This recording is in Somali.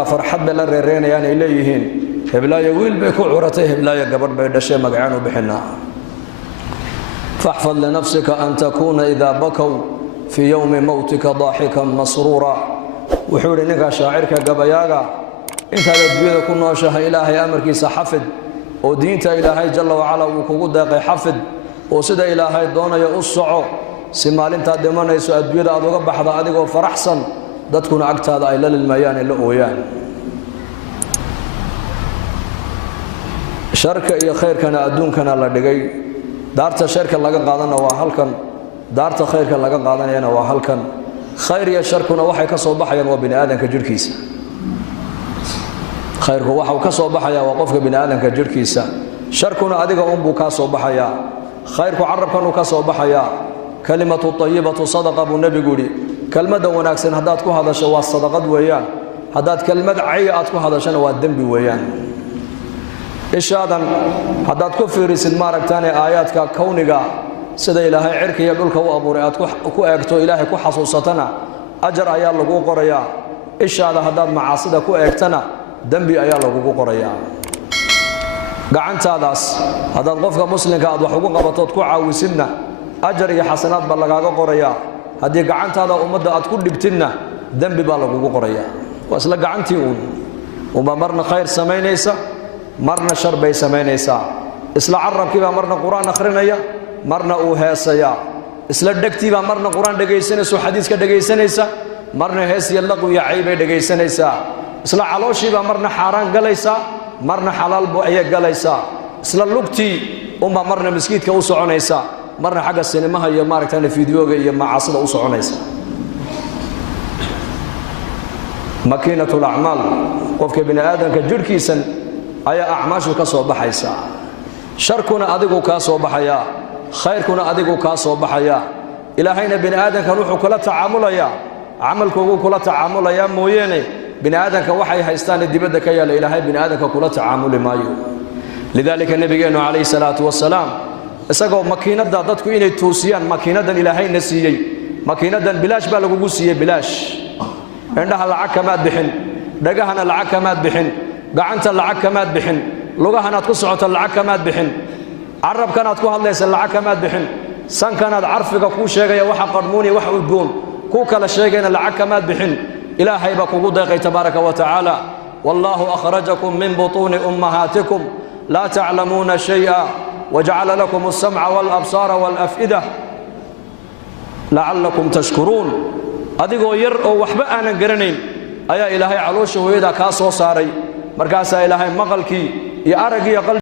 markaa farxad bay la reereynayaan ay leeyihiin heblaayo wiil bay ku curatay heblaayo gabadh bay dhashay magacaan u bixinaa فاحفظ لنفسك أن تكون إذا بكوا في يوم موتك ضاحكا مسرورا وحول نكا شاعرك قبياغا انت الدنيا كنا شاه إلهي أمرك سحفظ ودينت إلهي جل وعلا وكود داقي حفظ وسد إلهي دون يؤصعو سمال انت دمان يسو الدنيا أدوغ بحض أدوغ فرحسن دتكون أكتاد إلا للميان اللؤويان شرك إيا خير كان أدون كان لدغي دارت شركة لغا قادنا waa halkan daarta khayrka laga qaadanayna waa halkan khayr iyo sharkuna waxay ka soo baxayaan waa bini aadanka jirkiisa khayrku waxa uu ka soo baxaya waa qofka bini aadanka jirkiisa sharkuna adiga buu ka soo baxaya khayrku carabkan uu ka soo baxaya kalimatu tayyibatu sadaqa bu nabi guri kalmada wanaagsan hadaad ku hadasho waa sadaqad weeyaan hadaad kalmad cayaad ku hadashana waa dambi weeyaan ishaadan hadaad ku fiirisid maaragtaan aayaadka kowniga sida ilaahay cirka iyo dhulka u abuuray aad ku eegto ilaahay ku xasuusatana ajar ayaa lagu qorayaa ishaada hadaad macaasida ku eegtana dambi ayaa lagu qorayaa gacantaadaas hadaad qofka muslimka aad wax ugu qabato ku caawisidna ajar iyo xasanaad ba lagaaga qorayaa hadii gacantaada umada aad ku dhibtidna dambi ba lagu qorayaa wasla gacantii uma marna khayr sameynaysa marna shar bay sameynaysaa isla carabkiiba marna quraan akhrinaya marna uu heesaya isla dhagtiiba marna quraan dhageysanayso xadiiska dhageysanaysa marna hees iyo laqo iyo caybay dhageysanaysa isla calooshiiba marna xaraan galaysa marna xalaal buu ay galaysa isla lugtii marna miskiidka u soconaysa marna xaga sinemaha iyo maaragtay fiidiyooga iyo macaasida u soconaysa makiinatul a'maal qofka bini aadanka jirkiisan ayaa acmaashu ka soo baxaysa sharkuna adigu ka soo baxaya khayrkuna adigu ka soo baxaya ilaahayna bini aadanka wuxuu kula tacaamulaya amalkoodu kula tacaamulaya mooyene bini aadanka waxay haystaan dibadda ka yaala ilaahay bini aadanka kula tacaamuli maayo lidalika nabigeenu alayhi salatu wasalaam isagoo makiinada dadku inay toosiyaan makiinadan ilaahayna siiyay makiinadan bilaash baa lagu siiyay bilaash indhaha lacag kama bixin dhagahana lacag kama bixin gacanta lacag kama bixin lugahanaad ku socoto lacag kama bixin arabkanaad ku hadlaysa lacag kama bixin sankanaad arfiga ku sheegaya waxa qarmuuni wax udgoon ku kala sheegayna lacag kama bixin ilaahay ba kugu deeqay tabaaraka wa taala wallahu akhrajakum min butun ummahatikum la ta'lamuna shay'a waja'ala lakum as-sam'a wal absara wal af'ida la'allakum tashkurun adigoo yar oo waxba aanan garanayn ayaa ilaahay caloosha hooyada ka soo saaray markaas ilaahay maqalkii iyo aragii